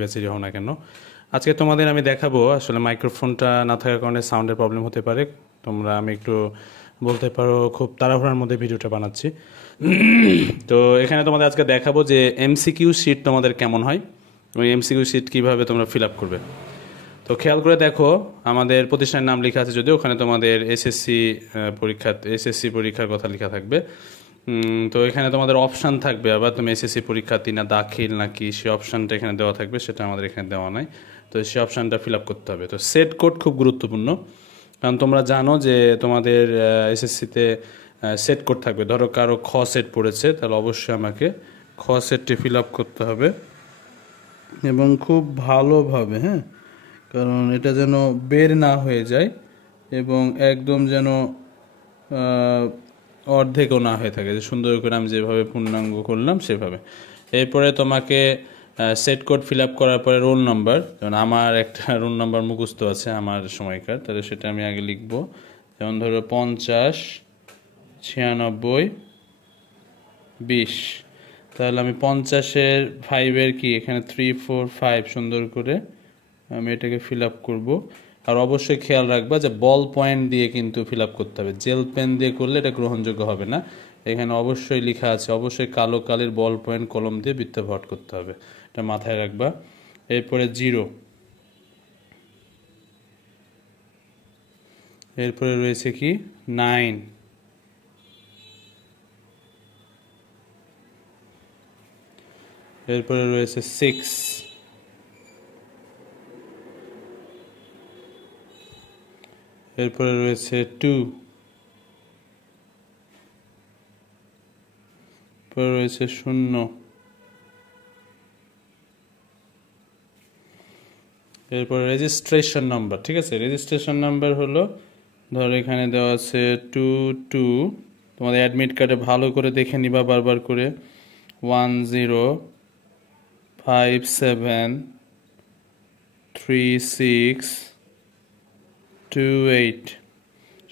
বেসিরই হও না কেন। আজকে তোমাদের আমি দেখাবো আসলে মাইক্রোফোনটা না থাকার কারণে সাউন্ডের প্রবলেম হতে পারে। আমি একটু বলতে পারো খুব তাড়াহুড়ার মধ্যে ভিডিওটা বানাচ্ছি। তো এখানে তোমাদের আজকে দেখাবো যে এমসিকিউ শিট তোমাদের কেমন হয়, ওই এমসিকিউ শিট কীভাবে তোমরা ফিল আপ করবে। তো খেয়াল করে দেখো, আমাদের প্রতিষ্ঠানের নাম লেখা আছে, যদিও ওখানে তোমাদের এসএসসি পরীক্ষার কথা লেখা থাকবে। তো এখানে তোমাদের অপশান থাকবে, আবার তুমি এসএসসি পরীক্ষার্থী না দাখিল নাকি, সেই অপশানটা এখানে দেওয়া থাকবে, সেটা আমাদের এখানে দেওয়া নাই। তো সেই অপশানটা ফিল আপ করতে হবে। তো সেট কোড খুব গুরুত্বপূর্ণ, কারণ তোমরা জানো যে তোমাদের এসএসসিতে সেট কোড থাকবে। ধরো কারো খ সেট পড়েছে, তাহলে অবশ্যই আমাকে খ সেটটি ফিল আপ করতে হবে এবং খুব ভালোভাবে, হ্যাঁ, কারণ এটা যেন বের না হয়ে যায় এবং একদম যেন অর্ধেকও না হয়ে থাকে, যে সুন্দর করে আমি যেভাবে পূর্ণাঙ্গ করলাম সেভাবে। এরপরে তোমাকে সেট কোড ফিল আপ করার পরে রোল নাম্বার, যেমন আমার একটা রোল নাম্বার মুখস্থ আছে আমার সময়কার, তাহলে সেটা আমি আগে লিখব। যেমন ধরো 50, 96, 20। তাহলে আমি 50-এর 5-এর কি এখানে 3, 4, 5 সুন্দর করে আমি এটাকে ফিল আপ করবো। আর অবশ্যই খেয়াল রাখবা যে বল পয়েন্ট দিয়ে কিন্তু ফিল আপ করতে হবে, জেল পেন দিয়ে করলে এটা গ্রহণযোগ্য হবে না। এখানে অবশ্যই লেখা আছে, অবশ্যই কালো কালির বল পয়েন্ট কলম দিয়ে বৃত্ত ভরাট করতে হবে, এটা মাথায় রাখবা। এরপরে 0, এরপরে রয়েছে কি 9, এরপরে রয়েছে 6, এরপরে রয়েছে 2, এরপরে রয়েছে 0, এরপরে রেজিস্ট্রেশন নাম্বার। ঠিক আছে, রেজিস্ট্রেশন নাম্বার হলো, ধর এখানে দেওয়া আছে 22, তোমাদের অ্যাডমিট কার্ডে ভালো করে দেখে নিবা বারবার করে, 10573628।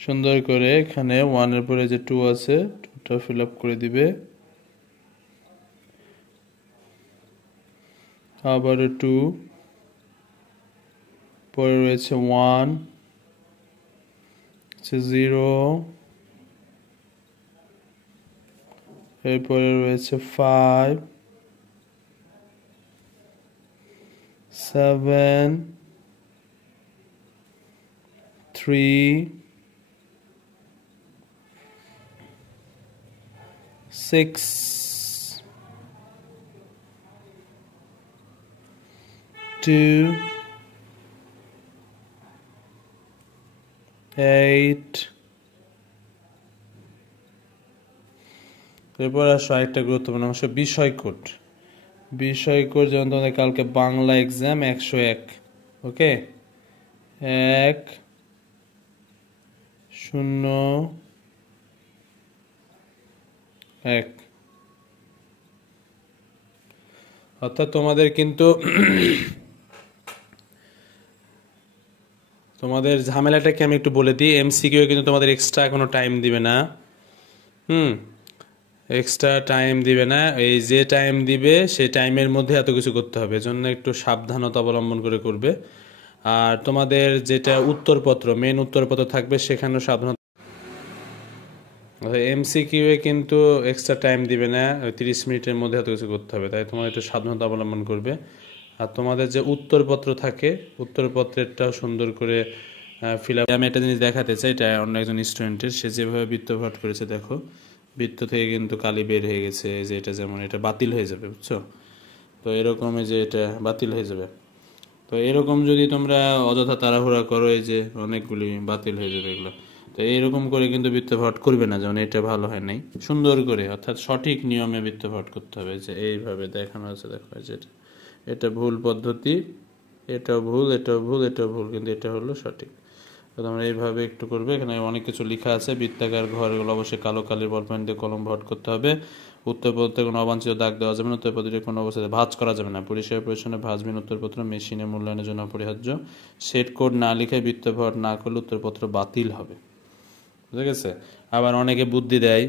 সুন্দর করে এখানে 1-এর পরে যে 2 আছে, 2টা ফিল আপ করে দিবে। আবার 2, পরে রয়েছে 1, 0, এরপরে রয়েছে 5, 7, 3, 6, 2, 8। এরপর আসো আরেকটা গুরুত্বপূর্ণ অংশ, বিষয় কোড। বিষয় কোড যেমন তোমাদের কালকে বাংলা এক্সাম 101, ওকে, 1, 0, 1। অর্থাৎ তোমাদের কিন্তু তোমাদের ঝামেলাটাকে আমি একটু বলে দিই, এমসিকিউ কিন্তু তোমাদের এক্সট্রা কোনো টাইম দিবে না। এক্সট্রা টাইম দিবে না, এই যে টাইম দিবে সেই টাইমের মধ্যে এত কিছু করতে হবে, এজন্য একটু সাবধানতা অবলম্বন করে করবে। আর তোমাদের যেটা উত্তরপত্র, মেন উত্তরপত্র থাকবে, সেখানেও সাবধানতা। এমসিকিউ এ কিন্তু এক্সট্রা টাইম দিবে না, 30 মিনিটের মধ্যে এত কিছু করতে হবে, তাই তোমার একটু সাবধানতা অবলম্বন করবে। আর তোমাদের যে উত্তরপত্র থাকে, উত্তরপত্রেরটাও সুন্দর করে ফিল আপ। আমি একটা জিনিস দেখাতে চাই, এটা অন্য একজন স্টুডেন্টের, সে যেভাবে বৃত্ত ভরাট করেছে দেখো, বৃত্ত থেকে কিন্তু কালি বের হয়ে গেছে, যে এটা যেমন এটা বাতিল হয়ে যাবে, বুঝছো? তো এরকম যে এটা বাতিল হয়ে যাবে। তো এরকম যদি তোমরা অযথা তাড়াহুড়া করো, এই যে অনেকগুলি বাতিল হয়ে যাবে এগুলো। তো এইরকম করে কিন্তু বৃত্ত ভরাট করবে না, যেমন এটা ভালো হয় নাই। সুন্দর করে, অর্থাৎ সঠিক নিয়মে বৃত্ত ভরাট করতে হবে, যে এইভাবে দেখানো আছে, দেখো যেটা, এটা ভুল পদ্ধতি, এটাও ভুল, এটাও ভুল, এটাও ভুল, কিন্তু এটা হলো সঠিক। তো তোমরা এইভাবে একটু করবে। এখানে অনেক কিছু লেখা আছে, বৃত্তাকার ঘরগুলো অবশ্যই কালো কালির বল পয়েন্ট দিয়ে কলম ভরাট করতে হবে। উত্তরপত্রে কোনো অবাঞ্ছিত দাগ দেওয়া যাবে না, উত্তরপত্রে কোনো অবস্থায় ভাঁজ করা যাবে না, পরিষ্কার পরিচ্ছন্ন ভাঁজবিহীন উত্তরপত্র মেশিনে মূল্যায়নের জন্য অপরিহার্য। সেট কোড না লিখে বৃত্ত ভরাট না করলে উত্তরপত্র বাতিল হবে, বুঝে গেছে? আবার অনেকে বুদ্ধি দেয়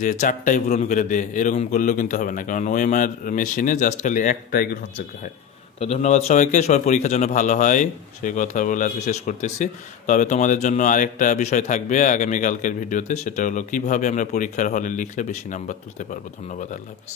যে 4টাই পূরণ করে দে, এরকম করলেও কিন্তু হবে না, কারণ ওএমআর মেশিনে জাস্ট খালি একটাই গ্রহণযোগ্য হয়। তো ধন্যবাদ সবাইকে, সবাই পরীক্ষার জন্য ভালো হয় সেই কথা বলে আজকে শেষ করতেছি। তবে তোমাদের জন্য আরেকটা বিষয় থাকবে আগামীকালকের ভিডিওতে, সেটা হলো কিভাবে আমরা পরীক্ষার হলে লিখলে বেশি নাম্বার তুলতে পারবো। ধন্যবাদ, আল্লাহ হাফিজ।